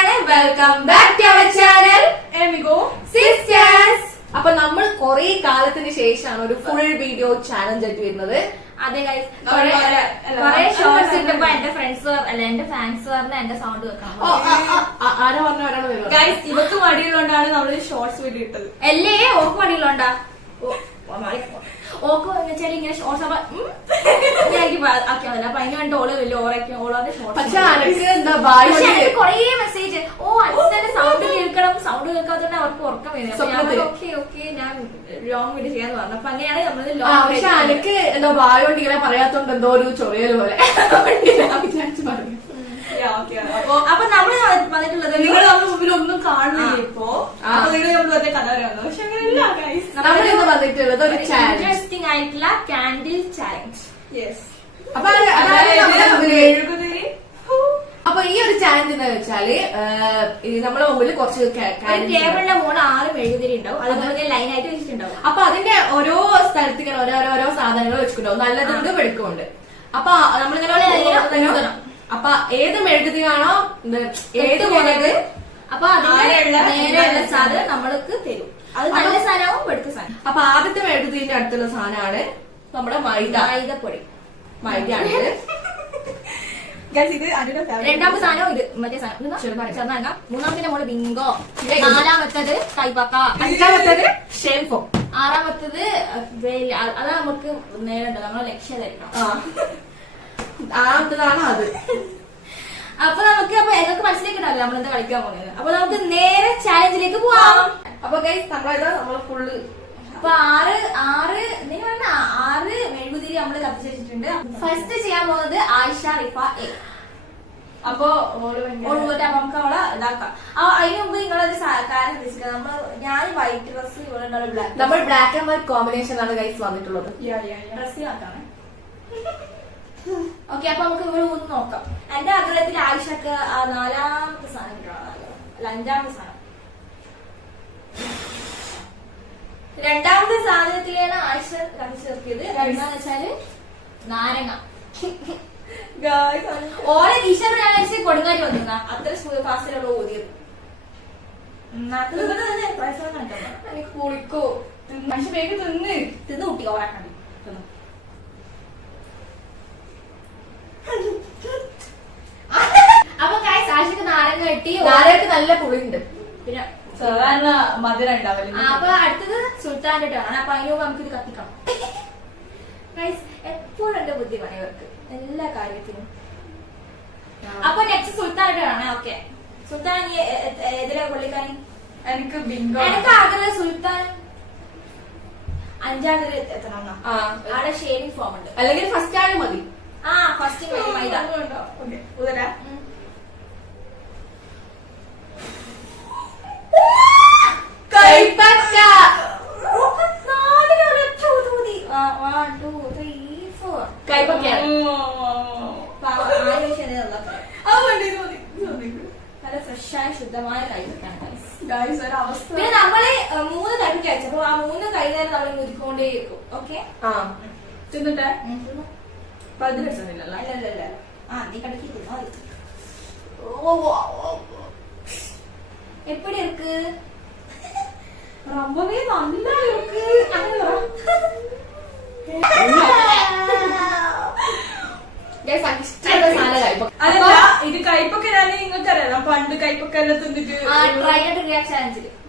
ആണ്. Welcome back to our channel Amigo Sisters. അപ്പൊ നമ്മൾ കുറെ കാലത്തിന് ശേഷമാണ് ഒരു ഫുൾ വീഡിയോ ചാലഞ്ച് ആയിട്ട് വരുന്നത്. അതെ ഗൈസ്, കുറെ ഷോർട്സ് ഇട്ടപ്പോ എന്റെ ഫ്രണ്ട്സ് അല്ല എന്റെ ഫാൻസ് പറഞ്ഞ എന്റെ സൗണ്ട് വെക്കാം. ആരാ പറഞ്ഞ ഒരാൾ വരുന്നത് ഗൈസ്, ഇവക്ക് മടിയുള്ളതുകൊണ്ടാണ് നമ്മള് ഷോർട്സ് വീഡിയോ ഇട്ടത്. അല്ലേ ഓക്ക് മടിയുള്ളതുകൊണ്ടാ? ഓക്ക് വെച്ചാൽ ഇങ്ങനെ ഷോർട്സ് ആക്കിയാൽ അപ്പൊ അതിന് വേണ്ടി ഓള് വലിയ ഓളാക്കി ഓളാണ് ഷോർട്സ്. കൊറേ മെസ്സേജ് അച്ഛന്റെ സൗണ്ട് കേൾക്കണം, സൗണ്ട് കേൾക്കാത്തതുകൊണ്ട് അവർക്ക് ഉറക്കം വരുന്നത്. ഓക്കെ ഞാൻ ലോങ് വീഡിയോ ചെയ്യാന്ന് പറഞ്ഞു. അപ്പൊ അങ്ങനെയാണ് നമ്മള് എനിക്ക് എന്തോ വായോണ്ട് ഇങ്ങനെ പറയാത്തോണ്ട് എന്തോ ഒരു ചൊറിയൽ പോലെ വിചാരിച്ചു പറഞ്ഞു. അപ്പൊ നമ്മള് വന്നിട്ടുള്ളത് നിങ്ങൾ നമ്മുടെ മുമ്പിൽ ഒന്നും കാണുന്നില്ല ഇപ്പോ. നിങ്ങൾ നമ്മൾ വെറുതെ കഥ പറയുന്നത്. പക്ഷെ അങ്ങനെയല്ല നമ്മളിന്ന് വന്നിട്ടുള്ളത് ഒരു ഇൻട്രസ്റ്റിംഗ് ആയിട്ടുള്ള കാൻഡിൽ ചാലഞ്ച്. അപ്പൊ ഈ ഒരു ചാലഞ്ച് എന്ന് വെച്ചാല് നമ്മളെ മുമ്പിൽ കുറച്ച് ടേബിളിന്റെ മുകളിൽ 6 മെഴുകുതിരി ഉണ്ടാവും. അതുപോലെ ലൈനായിട്ട് വെച്ചിട്ടുണ്ടാവും. അപ്പൊ അതിന്റെ ഓരോ സ്ഥലത്തേക്ക് ഓരോരോ സാധനങ്ങൾ വെച്ചിട്ടുണ്ടാവും. നല്ലതുണ്ട് വെടുക്കുന്നുണ്ട്. അപ്പൊ നമ്മളിങ്ങനെ അപ്പൊ ഏത് മെഴുകുതിരിയാണോ ഏത് പോയത് അപ്പൊ അതിനുള്ള നേരെയുള്ള സാധനം നമ്മൾക്ക് തരും. അത് നല്ല സാധനവും വെടുത്ത സാധനം. അപ്പൊ ആദ്യത്തെ മെഴുകുതിരിന്റെ അടുത്തുള്ള സാധനമാണ് നമ്മുടെ മൈദപ്പൊടി. മൈദയാണ്. രണ്ടാമത്തെ സാധനം ഇത് മറ്റേ സാധനം ചെറുനാരങ്ങ. മൂന്നാമത്തെ മോള് ബിങ്കോ. നാലാമത്തത് കൈപ്പക്ക. അഞ്ചാമത്തത് ഷെൽഫോ. ആറാമത്തത് അത് നമുക്ക് നേരിടണം. നമ്മളെ ലക്ഷ്യമായിരിക്കണം. ആറാമത്തതാണ് അത്. അപ്പൊ നമുക്ക് എന്നൊക്കെ മനസ്സിലാക്കിണ്ടാവില്ല നമ്മളെന്താ കളിക്കാൻ പോകുന്നത്. അപ്പൊ നമുക്ക് നേരെ ചാലഞ്ചിലേക്ക് പോവാം. അപ്പൊ ഗൈസ് നമ്മള് ഫുള്ള് അപ്പൊ 6 മെഴുകുതിരി നമ്മള് കത്തിച്ച് വെച്ചിട്ടുണ്ട്. ഫസ്റ്റ് ചെയ്യാൻ പോകുന്നത് ആയിഷ റിഫ എ. അപ്പൊ നമുക്ക് അവളെ ഇതാക്കാം. അതിന് മുമ്പ് നിങ്ങളൊരു കാര്യം ശ്രദ്ധിച്ചിട്ട് ഞാൻ വൈറ്റ് ഡ്രസ് നമ്മൾ ബ്ലാക്ക് ആൻഡ് വൈറ്റ് കോമ്പിനേഷൻ ആണ് ഗൈസ് വന്നിട്ടുള്ളത്. ഡ്രസ് ആക്കാണ്. ഓക്കെ, അപ്പൊ നമുക്ക് ഇവിടെ ഒന്ന് നോക്കാം. എന്റെ ആഗ്രഹത്തിൽ ആയിഷക്ക് 4ാമത്തെ സാധനം കിട്ടണം. അല്ല 5ാമത്തെ സാധനം. 2ാമത്തെ സാധനത്തിലാണ് ആയിഷ കത്തിച്ചു ചേർത്തിയത്. എന്താന്ന് വെച്ചാല് നാരങ്ങ. ഓരോ ഈശ്വരനാഴ്ച കൊടുങ്കാറ്റ് വന്നിരുന്ന അത്ര ഫാസ്റ്റിലുള്ള ഓതിയത്. എനിക്ക് കുളിക്കോ പക്ഷെ വേഗം തിന്ന് കുട്ടി ഓരാക്കണ്ടി. അപ്പൊ ആയിഷക്ക് നാരങ്ങ കിട്ടി. നാരങ്ങക്ക് നല്ല പുളിയുണ്ട്. പിന്നെ സാധാരണ മധുരം ഉണ്ടാവില്ല. അപ്പൊ അടുത്തത് സുൽത്താന്റെ ടേൺ. അപ്പൊ അതിന് മുമ്പ് നമുക്ക് ഇത് കത്തിക്കണം. എപ്പോഴും എന്റെ ബുദ്ധിമാണ് ഇവർക്ക് എല്ലാ കാര്യത്തിനും. അപ്പൊ നെക്സ്റ്റ് സുൽത്താന്റെ ടേൺ ആണ്. ഓക്കെ, സുൽത്താൻ നീ ഏതിലാ കൊള്ളിക്കാനി? എനിക്ക് ബിങ്കോ. എനിക്ക് ആഗ്രഹം സുൽത്താൻ 5ാമതിൽ എത്തണം. അവിടെ ഷേഡിംഗ് ഫോം ഉണ്ട്. അല്ലെങ്കിൽ ഫസ്റ്റ് ആയാലും മതി. ഫസ്റ്റ് മൈദ. ഉദര കൈപ്പക്ക. 4 ഒരൊറ്റ ഊതി. 1 2 3 4 കൈപ്പക്കയാണ്. നല്ല ഫ്രഷായ ശുദ്ധമായ കൈപ്പക്കാണ്. ഒരവസ്ഥ. പിന്നെ നമ്മള് 3 കൈപ്പക്ക അയച്ചപ്പോ ആ 3 കൈ നേരം നമ്മൾ മുതിക്കൊണ്ടേയിരിക്കും. ഓക്കെ, തിന്നിട്ടെ പതിനല്ല. അല്ലല്ല നീ കടക്കി തിന്നാ മതി. എപ്പടി ഇருக்கு? ரொம்பவே நல்லா இருக்கு. അതല്ല, ഇത് കൈപ്പൊക്കെ ഞാൻ നിങ്ങൾക്ക് അറിയാം. പണ്ട് കൈപ്പൊക്കെ എല്ലാം തിന്നിട്ട്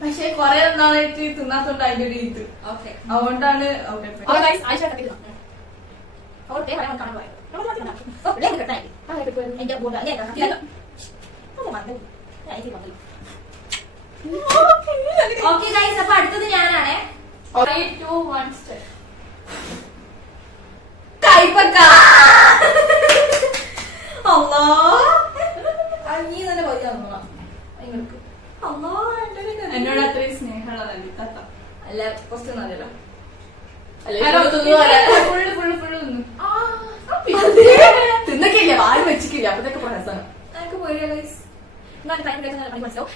പക്ഷെ കൊറേ നാളായിട്ട് തിന്നാത്തോണ്ട് അതിന്റെ ഒരു ഇത്. അതുകൊണ്ടാണ് ഓക്കെ ഗൈസ്, അപ്പൊ അടുത്തത് ഞാനാണേ. 3 2 1 സ്റ്റാർട്ട്. കൈപ്പക്ക. നീ തന്നെ പോയി തന്നോളാം. എന്നോട് അത്രയും സ്നേഹമുള്ള തത്ത. അല്ല കുറച്ച് നല്ലല്ലോ. തിന്നക്കില്ല, വാല് വെച്ചിട്ടില്ല. അപ്പതൊക്കെ പ്രയാസമാണ്. എനിക്ക് പോയില്ല ഗൈസ്. മനസ്സിലാവും.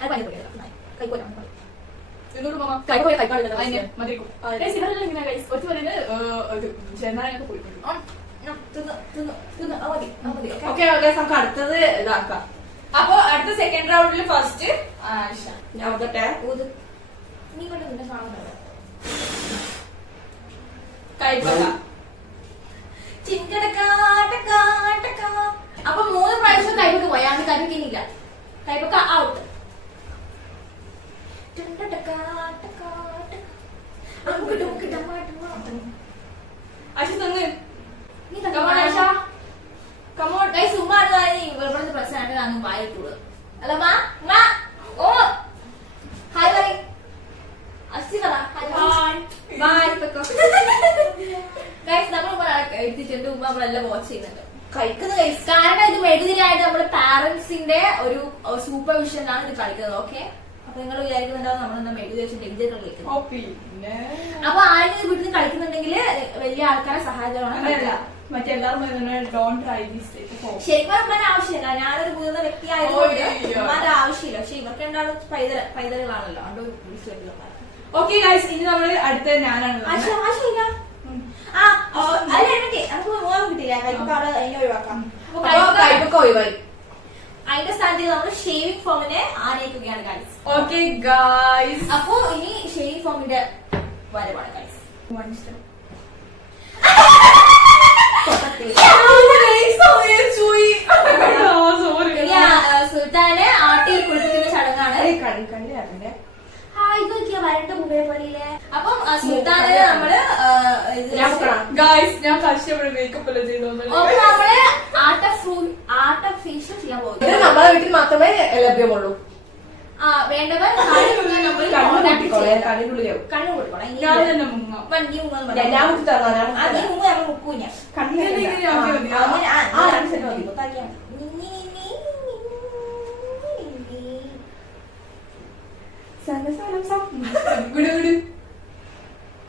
നമുക്ക് അടുത്തത് ഇതാക്കാം. അപ്പൊ അടുത്ത സെക്കൻഡ് റൗണ്ടിൽ ഫസ്റ്റ് ആയിഷ. ഞാൻ ഊതട്ടെ. നീ കൊണ്ട് നിന്നെ കാണുന്നത് കൈപ്പക്ക. അപ്പൊ 3 പ്രാവശ്യം കൈപ്പൊക്കെ പോയി. അത് കൈപ്പൊക്കില്ല. കൈപ്പൊക്കെ ഔട്ട്. ആയിഷ തന്ന്. നീ ആയിഷ കമോൺ ഗൈസ് ഉമ്മാർക്കായി ഇവരുടെ പ്രശ്നമായിട്ട് ഞാൻ വായിട്ടുള്ളത് അല്ല മാ മാ ഓ ഹായ് ബൈ അസ്തി പറ ഹായ് ബൈ ഗൈസ് നമ്മൾ എത്തിച്ചിട്ട് ഉമ്മ നമ്മളെല്ലാം വാച്ച് ചെയ്യുന്നുണ്ട് കളിക്കുന്ന ഗൈസ്. കാരണം ഇത് മെഴുതിനായിട്ട് നമ്മുടെ പാരന്റ്സിന്റെ ഒരു സൂപ്പർവിഷനിലാണ് ഇത് കളിക്കുന്നത്. ഓക്കെ, അപ്പൊ നിങ്ങൾ വിചാരിക്കുന്നുണ്ടാവും നമ്മളെന്താ മെഴുതി വെച്ചിട്ട് എഴുതിയിട്ട് കളിക്കുന്നത്. അപ്പൊ ആരെങ്കിലും വീട്ടിൽ നിന്ന് കളിക്കുന്നുണ്ടെങ്കിൽ വലിയ ആൾക്കാരെ സഹായത്തോടെ മറ്റെല്ലാവരും ഡോണ്ട് ട്രൈ ദിസ്. ശരിക്കും ഉമ്മാൻ ആവശ്യമില്ല. ഞാനൊരു മുതിർന്ന വ്യക്തി ആയതുകൊണ്ട് ഉമ്മാന്റെ ആവശ്യമില്ല. പക്ഷെ ഇവർക്ക് രണ്ടാളും പൈതലുകളാണല്ലോ, അതുകൊണ്ട് വിളിച്ചു വരുന്നത്. ഓക്കെ ഗൈസ്, ഇനി നമ്മള് അടുത്ത ഞാനാണ്. ആശയില്ല കിട്ടില്ല. കൈപ്പൊക്കെ അതിനെ ഒഴിവാക്കാം. കൈപ്പൊക്കെ ഒഴിവായി. അതിന്റെ സ്ഥാനത്ത് നമ്മൾ ഷേവിംഗ് ഫോമിനെ ആനയിക്കുകയാണ് ഗൈസ്. ഓക്കെ ഗൈസ്, അപ്പൊ ഇനി ഷേവിംഗ് ഫോമിന്റെ വരവാണ് ഗൈസ്. സുൽത്താനെ ആട്ടിയിൽ കുളിപ്പിക്കുന്ന ചടങ്ങാണ്. വരണ്ട മുമ്പേ പോലെയില്ലേ. അപ്പം സുൽത്താനെ നമ്മള് ഗൈസ് ഞാൻ കഷ്ടപ്പെട്ട് മേക്കപ്പ് എല്ലാം ചെയ്തു. നമ്മള് ആർട്ട് ഓഫ് ഫേഷ്യൽ ചെയ്യാൻ പോകും. നമ്മളെ വീട്ടിൽ മാത്രമേ ലഭ്യമുള്ളൂ. വേണ്ടവർ കണ്ണു കൊടുക്കണം.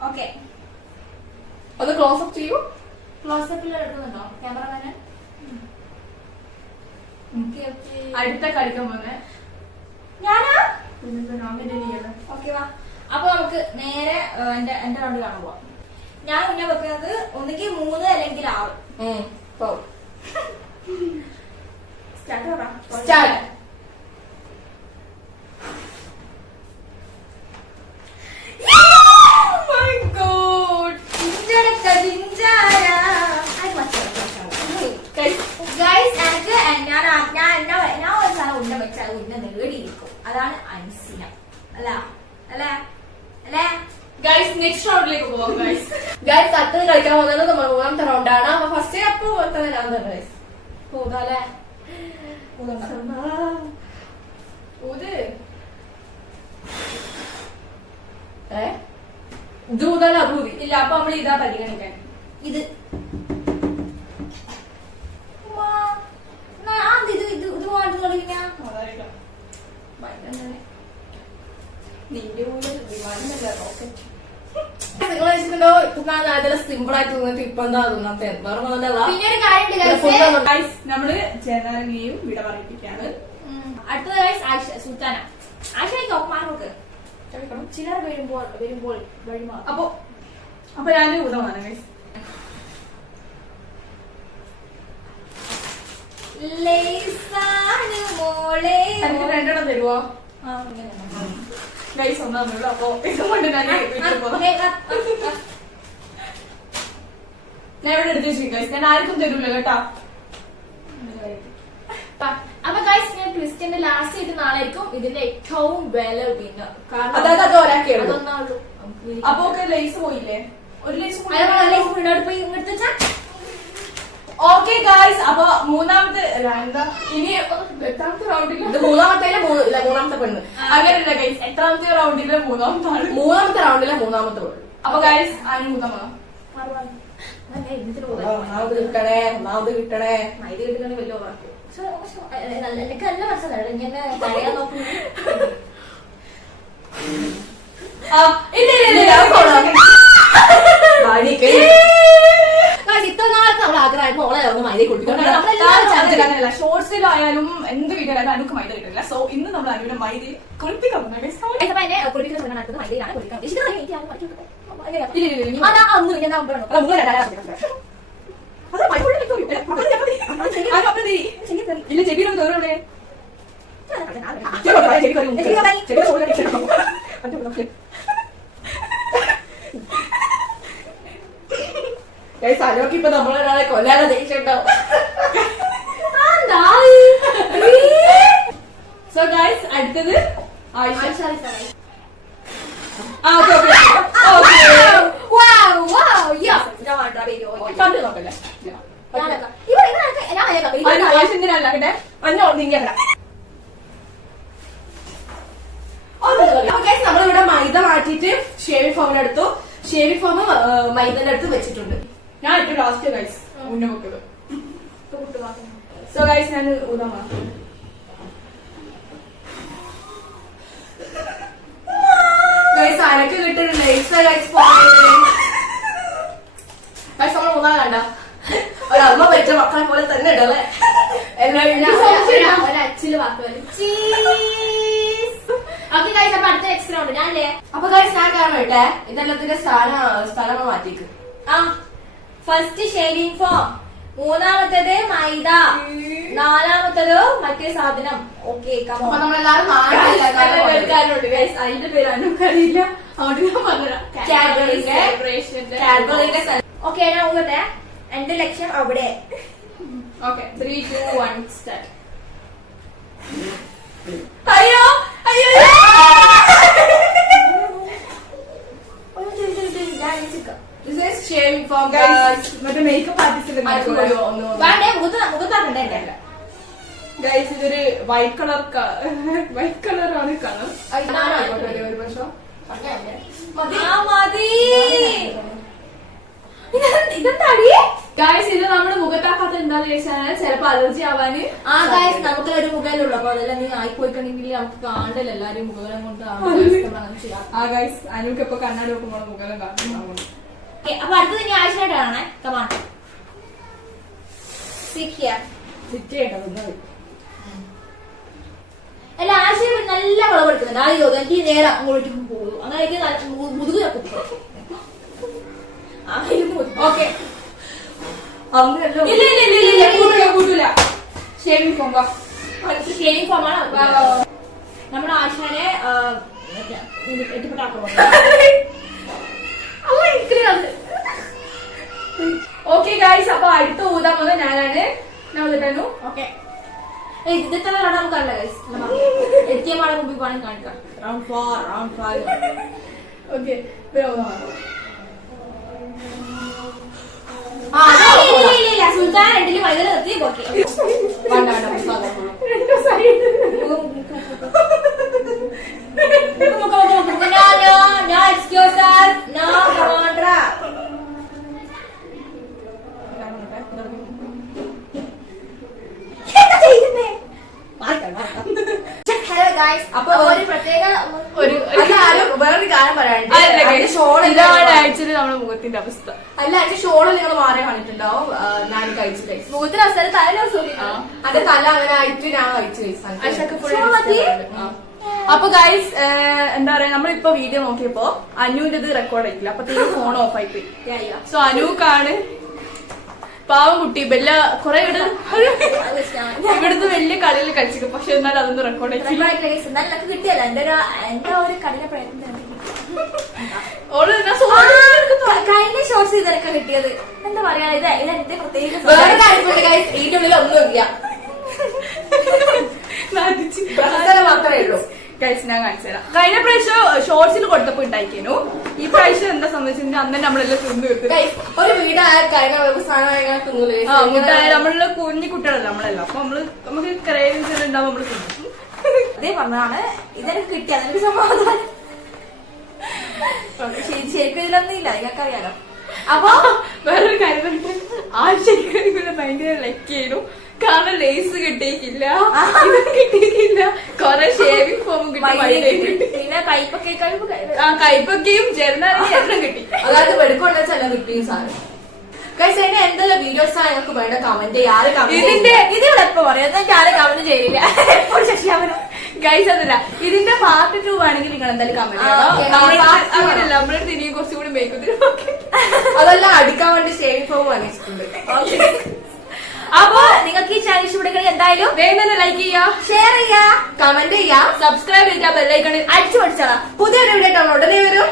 ഓക്കെ, ഒന്ന് ക്ലോസ് അപ്പ് ചെയ്യൂ. ക്ലോസപ്പിൽ എടുക്കുന്നുണ്ടോ ക്യാമറമാന്? അടുത്ത കളിക്കാൻ പോന്നെ ഞാനാ. ഓക്കെ വാ. അപ്പൊ നമുക്ക് നേരെ എന്റെ റൗണ്ട് കാണാൻ പോവാം. ഞാൻ മുന്നേ വെക്കുന്നത് ഒന്നുകിൽ 3 അല്ലെങ്കിൽ 6. സ്റ്റാർട്ട് പറ. സ്റ്റാർട്ട്. അതാണ് അൻസിന. അല്ല അല്ല അല്ലേ ഗൈസ്, നെക്സ്റ്റ് റൗണ്ടിലേക്ക് പോവാം. ഗൈസ് അടുത്തത് കളിക്കാൻ പോകുന്നത് നമ്മൾ 3ാമത്തെ റൗണ്ടാണ്. അപ്പൊ ഫസ്റ്റ് അപ്പൊ തന്നെ ഞാൻ തന്നെ ഗൈസ് പോകാല്ലേ. ദൂതല്ല ദൂതി ഇല്ല. അപ്പൊ നമ്മൾ ഇതാ പരിഗണിക്കാൻ. ഇത് ഇത് വേണ്ടത് തുടങ്ങിയ നിന്റെ കൂടെ വിമാനമല്ല റോക്കറ്റ്. നിങ്ങൾ വെച്ചിട്ടുണ്ടോ ഇപ്പൊ ഇതെല്ലാം സിമ്പിൾ ആയിട്ട് തോന്നിട്ട് ഇപ്പൊ എന്താ തോന്നാത്ത വേറെ പിന്നെ ഒരു കാര്യം ഗൈസ്, നമ്മള് ജനാലിനെയും വിട പറയിപ്പിക്കാണ്. അടുത്തത് ഗൈസ് ആയിഷ സുൽത്താന. ആയിഷയ്ക്ക് മാർക്ക് ചിലർ വരുമ്പോൾ വഴിമാ. അപ്പൊ ഞാൻ ഉദമാണ് ഗൈസ്. എനിക്ക് 2 എണ്ണം തരുവോ? ഗൈസ് ഒന്നാമല്ലോ. അപ്പൊ ഇതുകൊണ്ട് ഞാൻ ഇവിടെ എടുത്ത് വെച്ചു ഗൈസ്. ഞാൻ ആർക്കും തരൂല കേട്ടാ. അപ്പൊ ഗൈസ് ഞാൻ ക്രിസ്ത്യന്റെ ലാസ്റ്റ് ആയിട്ട് നാളായിരിക്കും ഇതിന്റെ ഏറ്റവും വില വിന്നർ. കാരണം അതൊന്നാളൂ. അപ്പൊ ലേസ് പോയില്ലേ? ഒരു ലേസ് പോയി ഇങ്ങോട്ട് വെച്ചാ. ഓക്കെ ഗൈസ്, അപ്പൊ മൂന്നാമത്തെ എന്താ ഇനി എത്രാമത്തെ റൗണ്ടിൽ? മൂന്നാമത്തെ പെണ്ണ് അങ്ങനെയല്ല ഗൈസ്, എത്രാമത്തെ റൗണ്ടിലെ മൂന്നാമത്തെ ആള്? മൂന്നാമത്തെ റൗണ്ടിലെ മൂന്നാമത്തെ പെണ്ണ്. അപ്പൊ ഗൈസ് അതിന് മൂന്നാമതാ ഒന്നാമത് കിട്ടണേ. ഇത് കിട്ടുകയാണെങ്കിൽ വലിയ ഉറക്കും. എനിക്ക് നല്ല മനസ്സിലായി ഇങ്ങനെ പറയാൻ നോക്കുന്നു. ഷോർട്സിലായാലും എന്ത് വീഡിയോയിലായാലും അനുക്ക് മൈദ കിട്ടില്ല. സോ ഇന്ന് നമ്മൾ അനുവിന്റെ മൈദ കുളിപ്പിക്കാൻ സലോക്ക് ഇപ്പൊ നമ്മളൊരാളെ കൊല്ലാതെ ദേഷ്യണ്ടാവും. സോ ഗൈസ് അടുത്തത് കണ്ടു നോക്കല്ലേ നമ്മളിവിടെ മൈദ മാറ്റിയിട്ട് ഷേവിംഗ് ഫോമിന് എടുത്തു. ഷേവിംഗ് ഫോം മൈദന്റെ അടുത്ത് വെച്ചിട്ടുണ്ട്. ഞാൻ ഏറ്റവും ലാസ്റ്റ് ഗൈസ് മുന്നേ വെക്കുന്നത്. സോ ഗൈസ് ഞാൻ ഊതാൻ ഗൈസ് അനക്ക് കിട്ടുന്ന നമ്മൾ ഊതാൻ കണ്ട ഒരമ്മ വെച്ച മക്കളെ പോലെ തന്നെ ഉണ്ടല്ലേ ഒരച്ചില് വാക്കുവല്ലേ. അടുത്ത എക്സ്ട്രാ ഉണ്ട് ഞാനല്ലേ. അപ്പൊ ഗൈസ് ഞാൻ കാരണം കേട്ടെ ഇതെല്ലാത്തിന്റെ സ്ഥലങ്ങൾ മാറ്റിക്ക്. ഫസ്റ്റ് ഷേവിംഗ് ഫോം, മൂന്നാമത്തേത് മൈദ, നാലാമത്തേത് മറ്റേ സാധനം. ഓക്കെ അപ്പൊ നമ്മളെല്ലാരും ആൾക്കാരുണ്ട് ഗൈസ്, അതിന്റെ പേര് അനുക്കറിയില്ല, അവിടെ ഞാൻ പറഞ്ഞുതരാം. കാഡ്ബറിന്റെ ഓക്കെ ഞാൻ ഊകട്ടെ. എന്റെ ലക്ഷ്യം അവിടെ. Okay 3, 2, 1 start. അയ്യോ അയ്യോ ഷേവിംഗ് ഫോം മറ്റേ മേക്കപ്പ് ആർട്ടിസ്റ്റ് വേണ്ടേ മുഖത്താക്കണ്ടേ എന്റെ. ഗൈസ് ഇതൊരു വൈറ്റ് കളറാണ് കളർ. ഒരു വർഷം മതി. ഇതെന്താടി ഗൈസ് ഇത് നമ്മുടെ മുഖത്താക്കാത്ത എന്താന്ന് ചോദിച്ചാൽ ചിലപ്പോ അലർജി ആവാന്. ഗൈസ് നമുക്ക് ഒരു മുഖയിലുള്ളൂ. അപ്പൊ അതെല്ലാം നീ ആയിപ്പോയിക്കണെങ്കിൽ നമുക്ക് കാണണ്ടല്ലോ എല്ലാരും മുഖം കൊണ്ട്. ഗൈസ് അനുക്ക് ഇപ്പൊ കണ്ണാടി നോക്കുമ്പോൾ മുഖം കാണും. അപ്പൊ അടുത്തത് ഇനി ആഴ്ചയായിട്ടാണേ. കമാൺ അല്ല ആഴ്ച നല്ല വിളവെടുക്കുന്നുണ്ട്. ആദ്യം തോന്നുന്നു എനിക്ക് നേരെ അങ്ങോട്ട് പോകും. അങ്ങനെ മുതുകു ഓക്കെ കൂട്ടില്ല. ഷേവിംഗ് ഫോം ഷേവിംഗ് ഫോമാണ് നമ്മുടെ ആശാനെ എത്തിപ്പെട്ടാക്കുള്ളൂ. ഓക്കെ ഗൈസ് അപ്പൊ അടുത്ത ഊതാൻ പോകുന്നത് ഞാനാണ്. ഞാൻ ഊതിട്ടു. Okay ഇതത്തെ നമുക്കല്ല guys. എത്തിയമാടെ മുമ്പിൽ വേണമെങ്കിൽ കാണിക്കാം. റൗണ്ട് 4 ഓക്കെ സുൽത്താൻ രണ്ടില് വൈദ്യുതി നിർത്തി. Okay hello guys. അപ്പൊ ഒരു പ്രത്യേക വേറൊരു കാര്യം പറയാനുണ്ട്. ആക്ച്വലി നമ്മുടെ മുഖത്തിന്റെ അവസ്ഥ അല്ല അതിന്റെ ഷോള് നിങ്ങൾ മാറി കണ്ടിട്ടുണ്ടാവും. ഞാൻ കഴിച്ചു കഴിച്ചു മുഖത്തിന് അവസരം തല അന്റെ തല അങ്ങനെ ആയിട്ട് ഞാൻ കഴിച്ചു കഴിച്ചു. അപ്പൊ ഗൈസ് എന്താ പറയാ നമ്മളിപ്പോ വീഡിയോ നോക്കിയപ്പോ അനുവിന്റെ ഇത് റെക്കോർഡ് ആയിട്ടില്ല. അപ്പത്തേക്ക് ഫോൺ ഓഫ് ആയി പോയി. സോ അനുക്കാണ് പാവം കുട്ടി ബെല്ല കൊറേ ഇവിടുന്ന് വലിയ കളിയിൽ കളിച്ചിട്ട്. പക്ഷെ എന്നാലും അതൊന്നും റെക്കോർഡ് ആയിട്ടില്ല. കിട്ടിയല്ല എന്റെ ഒരു കഠിന പ്രയത്നം. കഴിഞ്ഞ ഷോർട്സ് ഇതൊക്കെ കിട്ടിയത് എന്താ പറയാ. ഇതെന്റെ പ്രത്യേക ഇതിന്റെ ഉള്ളിൽ ഒന്നുമില്ല, മാത്രമേ ഉള്ളൂ. ഗൈസ് ഞാൻ കാണിച്ചു തരാം. കഴിഞ്ഞ പ്രാവശ്യം ഷോർട്സിൽ കൊടുത്തപ്പോ ഉണ്ടാക്കിയേനു. ഈ പ്രാവശ്യം എന്താ സംബന്ധിച്ചിട്ടുണ്ടെങ്കിൽ അന്നെ നമ്മളെല്ലാം തിന്നു തീർത്ത്. ഒരു വീടായാലും നമ്മളുടെ കുഞ്ഞു കുട്ടികളല്ല നമ്മളെല്ലാം. അപ്പൊ നമുക്ക് ക്രേവിങ്സ് ഉണ്ടാവും. നമ്മള് തിന്നും. അതേ പറഞ്ഞതാണ് ഇതെനിക്ക് കിട്ടി. അതൊരു സമാധാനം. ശരിക്കും ഇതിലൊന്നും ഇല്ല, നിങ്ങൾക്ക് അറിയാലോ. അപ്പൊ വേറൊരു കാര്യം ആഴ്ച ഭയങ്കര ലക്ക് ചെയ്തു. കാരണം ലേസ് കിട്ടിയിട്ടില്ല, കിട്ടിയിട്ടില്ല. കൊറേ ഷേവിംഗ് ഫോമും കിട്ടി, പിന്നെ കൈപ്പൊക്കെയും ജെർണാലും എല്ലാം കിട്ടി. അതായത് വെടുക്കൊണ്ട ചെല്ലാം കിട്ടിയ സാധനം. ഗൈസ് എന്നെ എന്തെല്ലാം വീഡിയോസ് ആണ് ഞങ്ങൾക്ക് വേണ്ട കമന്റ് ഇതിവിടെ എപ്പോ പറയാം. എന്നിട്ട് ആരും കമന്റ് ചെയ്യില്ല. ഗൈസ് അതല്ല, ഇതിന്റെ പാർട്ട് 2 ആണെങ്കിൽ നിങ്ങൾ എന്തായാലും കമന്റ് അങ്ങനെയല്ല. നമ്മുടെ തിരികെ കുറച്ചുകൂടി മേക്കത്തിന് അതെല്ലാം അടിക്കാൻ വേണ്ടി ഷേവിംഗ് ഫോം വാങ്ങിച്ചിട്ടുണ്ട്. അപ്പൊ നിങ്ങൾക്ക് ഈ ചാനൽ ഇഷ്ടപ്പെടുകയാണെങ്കിൽ എന്തായാലും വേഗം തന്നെ ലൈക്ക് ചെയ്യാ, ഷെയർ ചെയ്യാ, കമന്റ് ചെയ്യാം, സബ്സ്ക്രൈബ് ചെയ്താ ബെല്ലൈക്കൺ അടിച്ചു പഠിച്ചാ. പുതിയൊരു വീഡിയോ കാണാം ഉടനെ വരും.